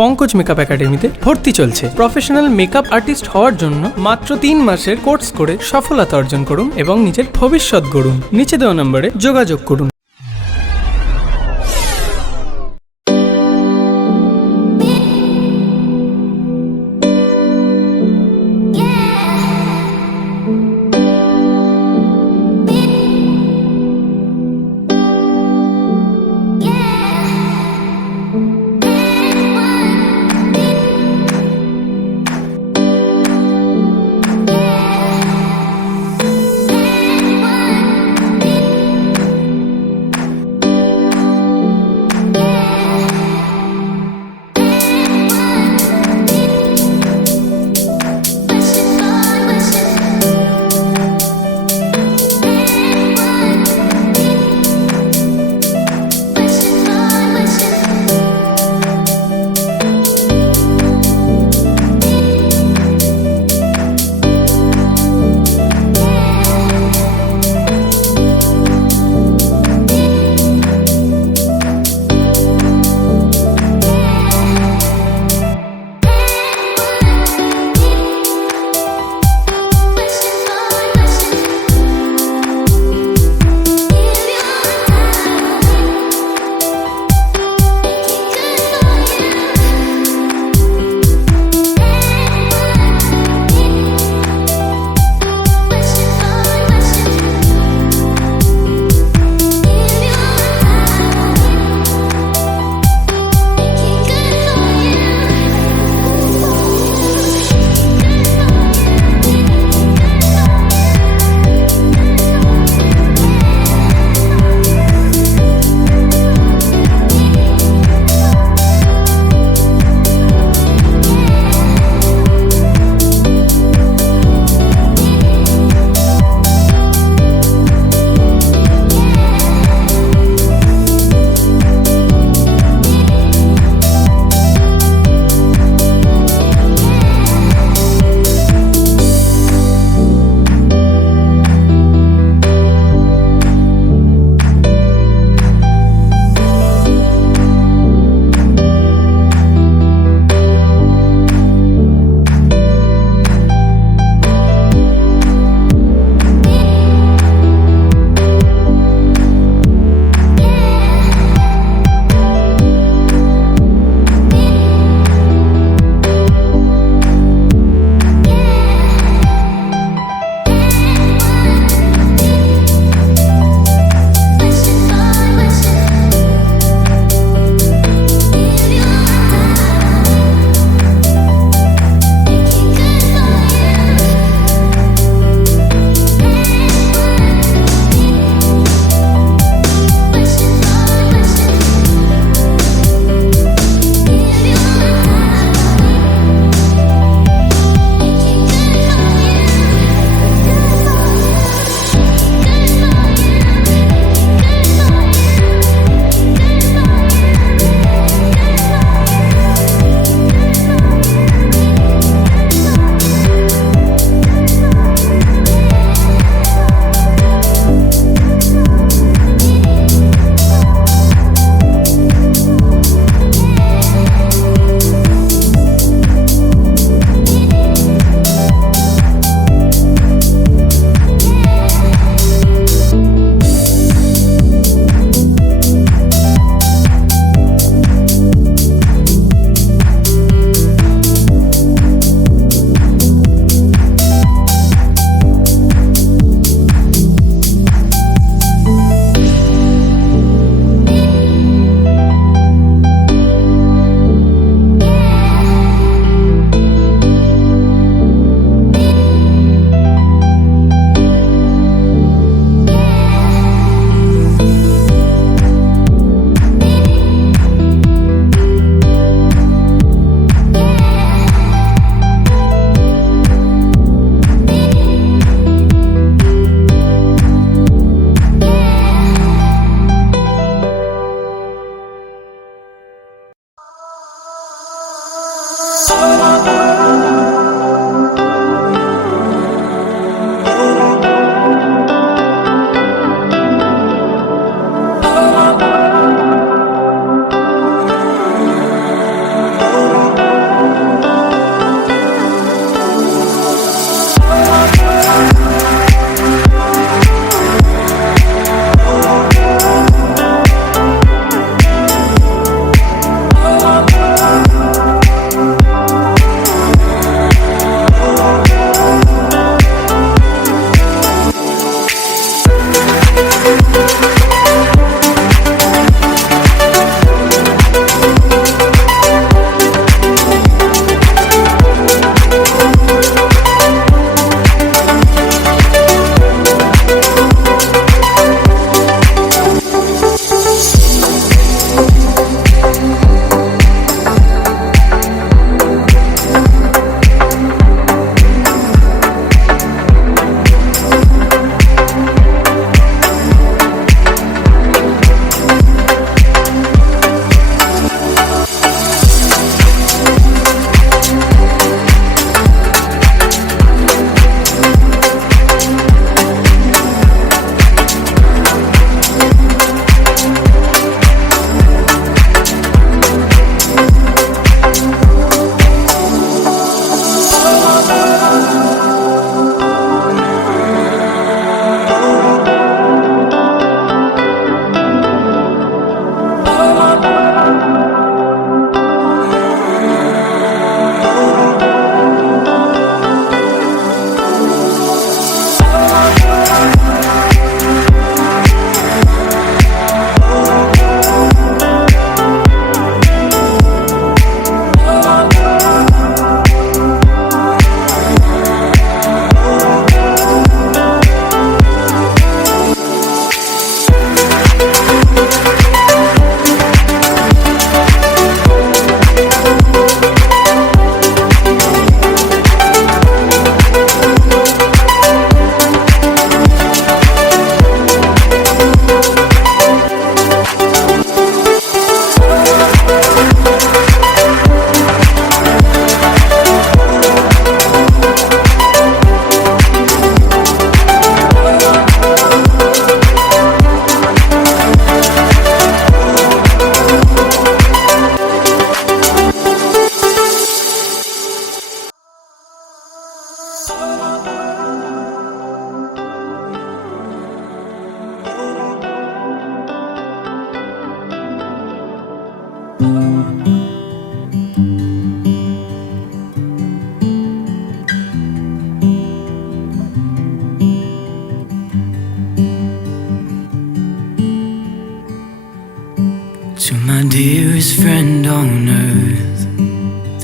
Pankaj makeup একাডেমিতে ভর্তি চলছে। প্রফেশনাল মেকআপ আর্টিস্ট হওয়ার জন্য মাত্র 3 মাসের কোর্স করে সফলতা অর্জন করুন এবং নিজের ভবিষ্যৎ গড়ুন। নিচে দেওয়া নম্বরে যোগাযোগ করুন।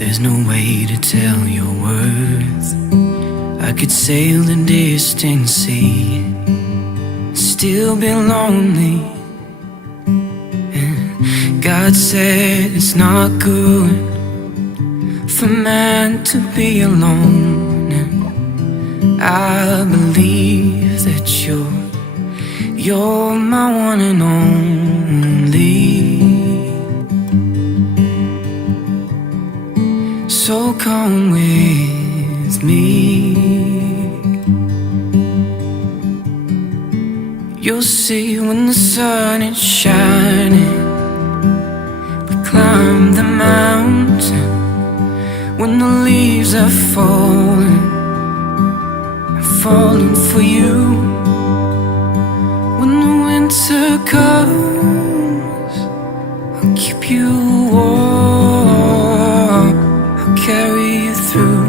There's no way to tell your worth. I could sail the distant sea, still be lonely. God said it's not good for man to be alone. And I believe that you're my one and only. So come with me. You'll see when the sun is shining, we climb the mountain. When the leaves are falling, I'm falling for you. When the winter comes, I'll keep you warm. I'll carry you through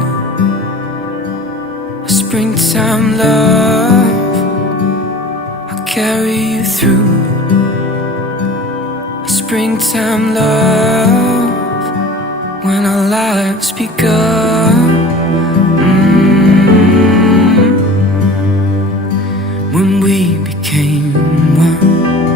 a springtime love. I'll carry you through a springtime love. When our lives begun, when we became one.